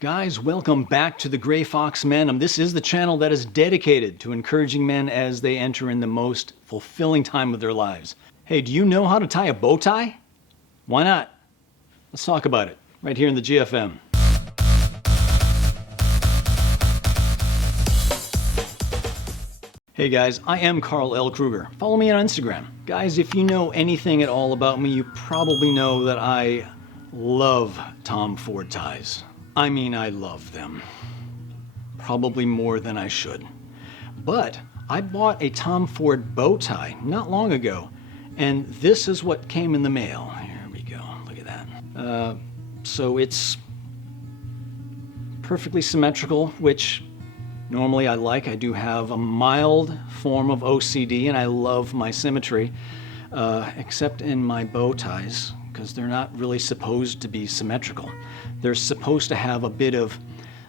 Guys, welcome back to the Gray Fox Mandem. This is the channel that is dedicated to encouraging men as they enter in the most fulfilling time of their lives. Hey, do you know how to tie a bow tie? Why not? Let's talk about it right here in the GFM. Hey guys, I am Carl L. Kruger. Follow me on Instagram. Guys, if you know anything at all about me, you probably know that I love Tom Ford ties. I mean, I love them. Probably more than I should. But I bought a Tom Ford bow tie not long ago, and this is what came in the mail. Here we go, look at that. So it's perfectly symmetrical, which normally I like. I do have a mild form of OCD, and I love my symmetry, except in my bow ties, because they're not really supposed to be symmetrical. They're supposed to have a bit of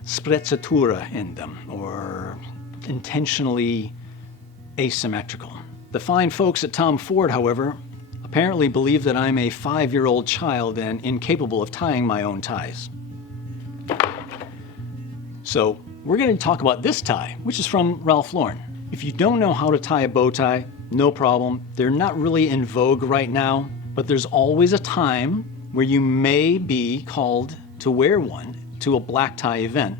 sprezzatura in them, or intentionally asymmetrical. The fine folks at Tom Ford, however, apparently believe that I'm a 5-year-old child and incapable of tying my own ties. So we're going to talk about this tie, which is from Ralph Lauren. If you don't know how to tie a bow tie, no problem. They're not really in vogue right now, but there's always a time where you may be called to wear one to a black tie event,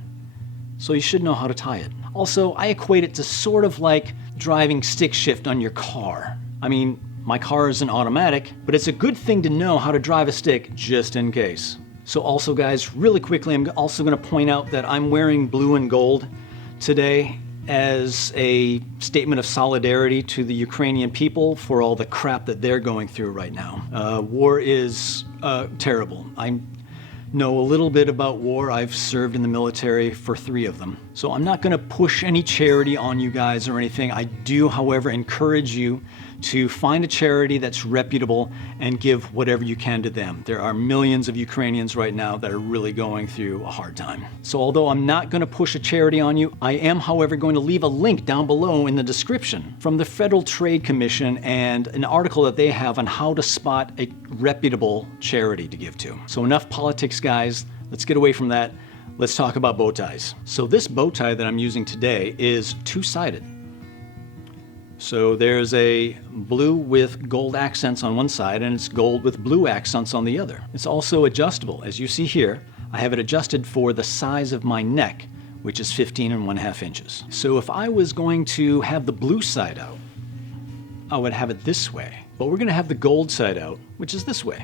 so you should know how to tie it. Also, I equate it to sort of like driving stick shift on your car. I mean, my car is an automatic, but it's a good thing to know how to drive a stick just in case. So also guys, really quickly, I'm also going to point out that I'm wearing blue and gold today as a statement of solidarity to the Ukrainian people for all the crap that they're going through right now. War is terrible. I know a little bit about war. I've served in the military for 3 of them. So I'm not going to push any charity on you guys or anything. I do, however, encourage you to find a charity that's reputable and give whatever you can to them. There are millions of Ukrainians right now that are really going through a hard time. So although I'm not going to push a charity on you, I am, however, going to leave a link down below in the description from the Federal Trade Commission and an article that they have on how to spot a reputable charity to give to. So enough politics, guys. Let's get away from that. Let's talk about bow ties. So this bow tie that I'm using today is 2-sided. So there's a blue with gold accents on one side, and it's gold with blue accents on the other. It's also adjustable. As you see here, I have it adjusted for the size of my neck, which is 15½ inches. So if I was going to have the blue side out, I would have it this way. But we're going to have the gold side out, which is this way.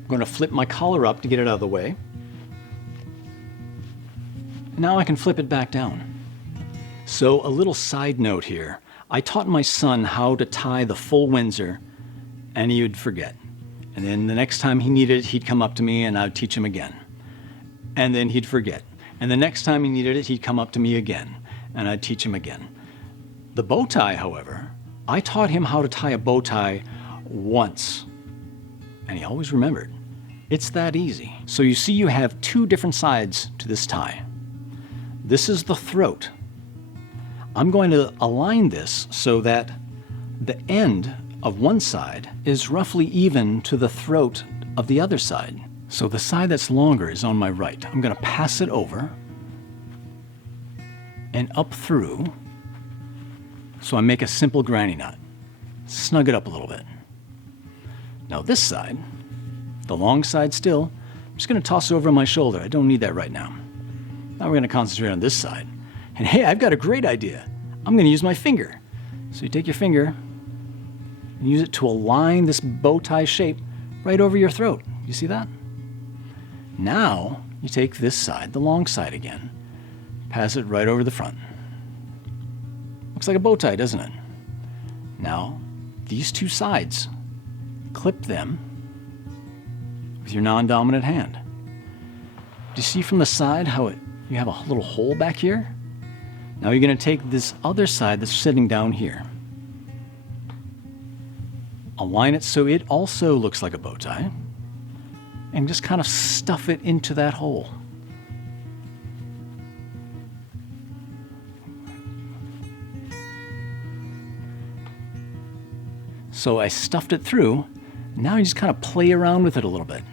I'm going to flip my collar up to get it out of the way. And now I can flip it back down. So a little side note here. I taught my son how to tie the full Windsor, and he would forget. And then the next time he needed it, he'd come up to me and I'd teach him again. And then he'd forget. And the next time he needed it, he'd come up to me again and I'd teach him again. The bow tie, however, I taught him how to tie a bow tie once, and he always remembered. It's that easy. So you see, you have 2 different sides to this tie. This is the throat. I'm going to align this so that the end of one side is roughly even to the throat of the other side. So the side that's longer is on my right. I'm going to pass it over and up through, so I make a simple granny knot. Snug it up a little bit. Now this side, the long side still, I'm just going to toss over on my shoulder. I don't need that right now. Now we're going to concentrate on this side. And hey, I've got a great idea. I'm going to use my finger. So you take your finger and use it to align this bow tie shape right over your throat. You see that? Now you take this side, the long side again, pass it right over the front. Looks like a bow tie, doesn't it? Now, these 2 sides, clip them with your non-dominant hand. Do you see from the side how you have a little hole back here? Now you're going to take this other side that's sitting down here. Align it so it also looks like a bow tie, and just kind of stuff it into that hole. So I stuffed it through. Now you just kind of play around with it a little bit.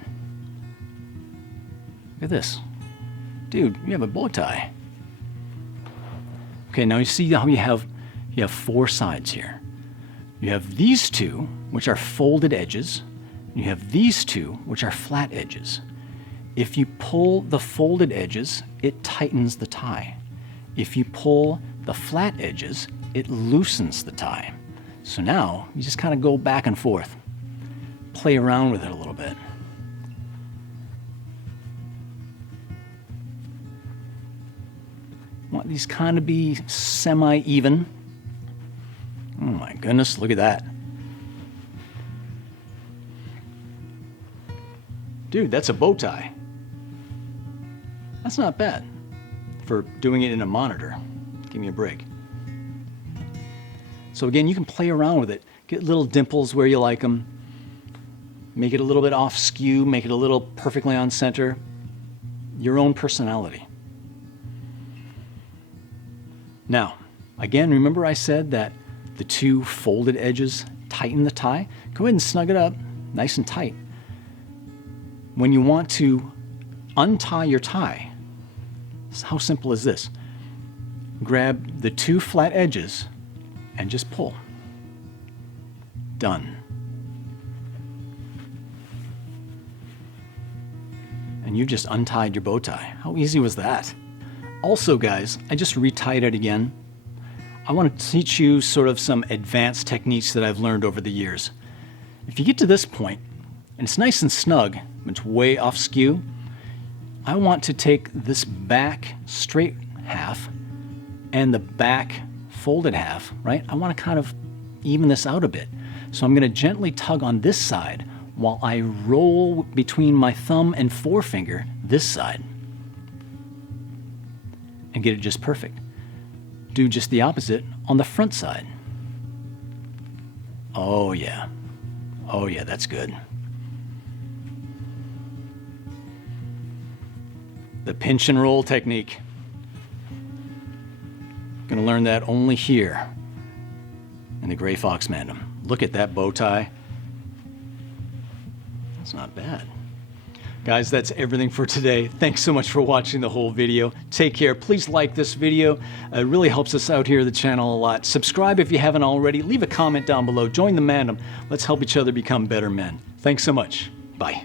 Look at this. dude, you have a bow tie. Okay, now you see how you have 4 sides here. You have these 2, which are folded edges. You have these 2, which are flat edges. If you pull the folded edges, it tightens the tie. If you pull the flat edges, it loosens the tie. So now you just kind of go back and forth, play around with it a little bit. Want these kind of be semi-even. Oh my goodness, look at that. Dude, that's a bow tie. That's not bad for doing it in a monitor. Give me a break. So again, you can play around with it. Get little dimples where you like them. Make it a little bit off skew, make it a little perfectly on center. Your own personality. Now, again, remember I said that the 2 folded edges tighten the tie? Go ahead and snug it up, nice and tight. When you want to untie your tie, how simple is this? Grab the 2 flat edges and just pull. Done. And you just untied your bow tie. How easy was that? Also, guys, I just retied it again. I want to teach you sort of some advanced techniques that I've learned over the years. If you get to this point, and it's nice and snug, it's way off skew, I want to take this back straight half and the back folded half, right? I want to kind of even this out a bit. So I'm going to gently tug on this side while I roll between my thumb and forefinger this side and get it just perfect. Do just the opposite on the front side. Oh yeah. Oh yeah, that's good. The pinch and roll technique. Gonna learn that only here in the Gray Fox Mandem. Look at that bow tie. That's not bad. Guys, that's everything for today. Thanks so much for watching the whole video. Take care. Please like this video. It really helps us out here at the channel a lot. Subscribe if you haven't already. Leave a comment down below. Join the Mandem. Let's help each other become better men. Thanks so much. Bye.